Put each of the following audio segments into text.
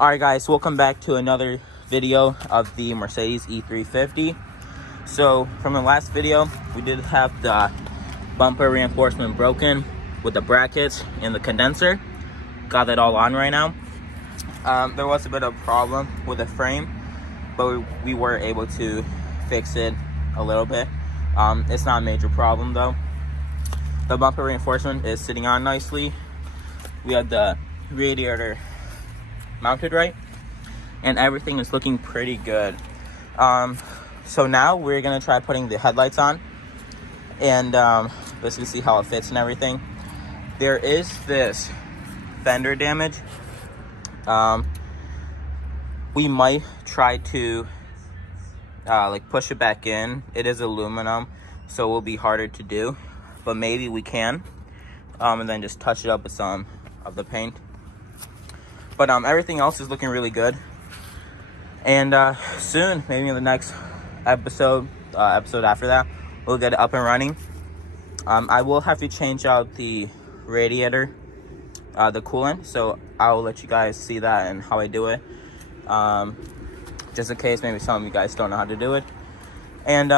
Alright guys, welcome back to another video of the Mercedes E350. So from the last video, we did have the bumper reinforcement broken with the brackets and the condenser. Got that all on right now. There was a bit of a problem with the frame, but we were able to fix it a little bit. It's not a major problem though. The bumper reinforcement is sitting on nicely. We have the radiator mounted right, and everything is looking pretty good. So now we're gonna try putting the headlights on and basically see how it fits and everything. There is this fender damage. We might try to like push it back in. It is aluminum, so it will be harder to do, but maybe we can, and then just touch it up with some of the paint. But everything else is looking really good, and soon, maybe in the next episode after that, we'll get it up and running. I will have to change out the radiator, the coolant, so I'll let you guys see that and how I do it, just in case maybe some of you guys don't know how to do it. And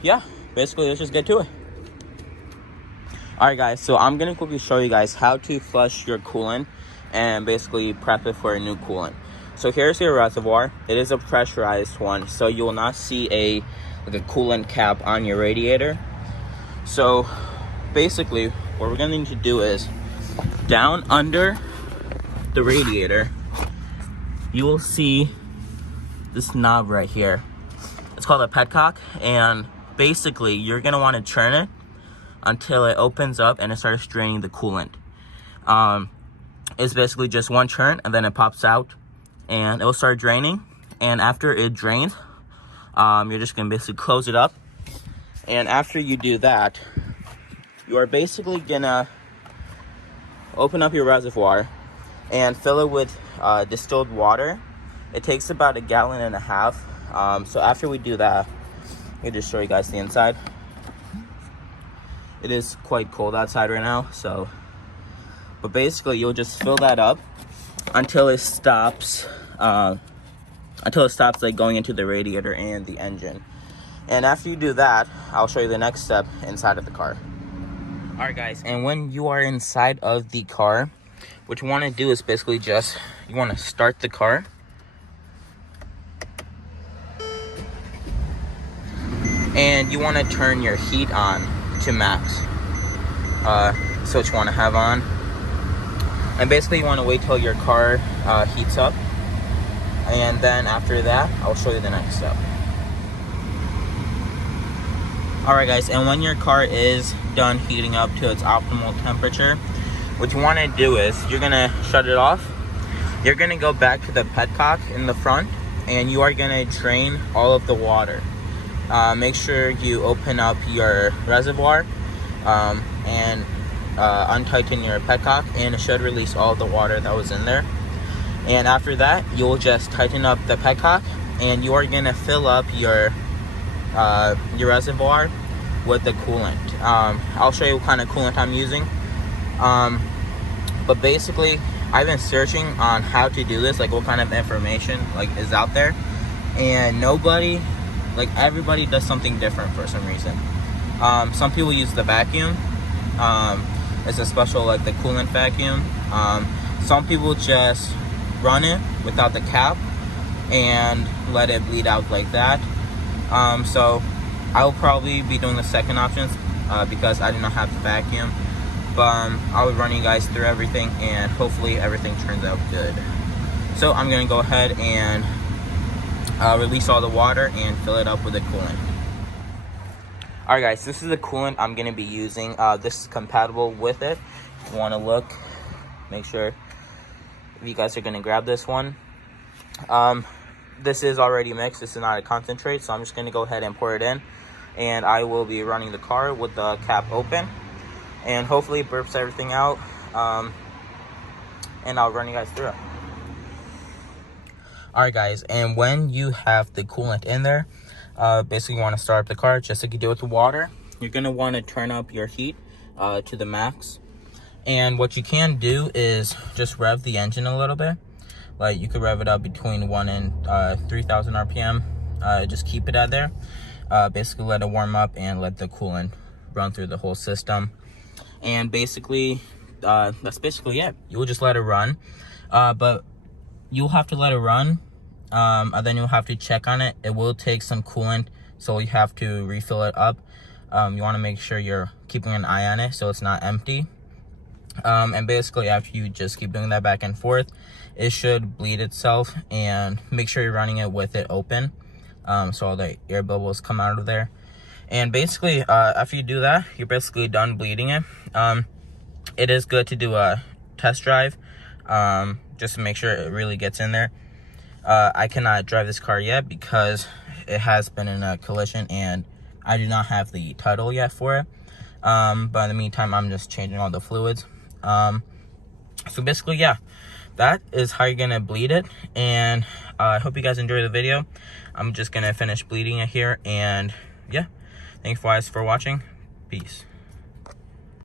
yeah, basically let's just get to it. Alright guys, so I'm gonna quickly show you guys how to flush your coolant and basically prep it for a new coolant. So here's your reservoir. It is a pressurized one, so you will not see a coolant cap on your radiator. So basically what we're gonna need to do is, down under the radiator, you will see this knob right here. It's called a petcock, and basically you're gonna want to turn it until it opens up and it starts draining the coolant. It's basically just one turn and then it pops out and it will start draining. And after it drains, you're just gonna basically close it up. And after you do that, you are basically gonna open up your reservoir and fill it with distilled water. It takes about 1.5 gallons. So after we do that, let me just show you guys the inside. It is quite cold outside right now, so, but basically you'll just fill that up until it stops like going into the radiator and the engine. And after you do that, I'll show you the next step inside of the car. All right guys, and when you are inside of the car, what you want to do is basically just, you want to start the car. And you want to turn your heat on to max. So what you want to have on. And basically you want to wait till your car heats up. And then after that, I'll show you the next step. Alright guys, and when your car is done heating up to its optimal temperature, what you want to do is, you're going to shut it off. You're going to go back to the petcock in the front, and you are going to drain all of the water. Make sure you open up your reservoir and untighten your petcock, and it should release all the water that was in there. And after that, you'll just tighten up the petcock, and you are going to fill up your reservoir with the coolant. I'll show you what kind of coolant I'm using. But basically, I've been searching on how to do this, like what kind of information is out there, and everybody does something different for some reason. Some people use the vacuum. It's a special, the coolant vacuum. Some people just run it without the cap and let it bleed out like that. So I will probably be doing the second option because I do not have the vacuum. But I will run you guys through everything, and hopefully everything turns out good. So I'm gonna go ahead and release all the water and fill it up with the coolant. Alright guys, this is the coolant I'm going to be using. This is compatible with it. If you want to look, make sure if you guys are going to grab this one. This is already mixed. This is not a concentrate, so I'm just going to go ahead and pour it in. And I will be running the car with the cap open. And hopefully it burps everything out. And I'll run you guys through it. Alright guys, and when you have the coolant in there, basically you want to start up the car just like you do with the water. You're going to want to turn up your heat to the max. And what you can do is just rev the engine a little bit. Like, you could rev it up between 1 and 3,000 RPM. Just keep it at there. Basically let it warm up and let the coolant run through the whole system. And basically, that's basically it. You'll just let it run. But you'll have to let it run, and then you'll have to check on it. It will take some coolant, so you have to refill it up. You want to make sure you're keeping an eye on it so it's not empty. And basically, after you just keep doing that back and forth, it should bleed itself. And make sure you're running it with it open, so all the air bubbles come out of there. And basically, after you do that, you're basically done bleeding it. It is good to do a test drive, just to make sure it really gets in there. I cannot drive this car yet because it has been in a collision and I do not have the title yet for it. But in the meantime, I'm just changing all the fluids. So basically, yeah, that is how you're gonna bleed it. And I hope you guys enjoy the video. I'm just gonna finish bleeding it here, and yeah, thanks guys for watching. Peace.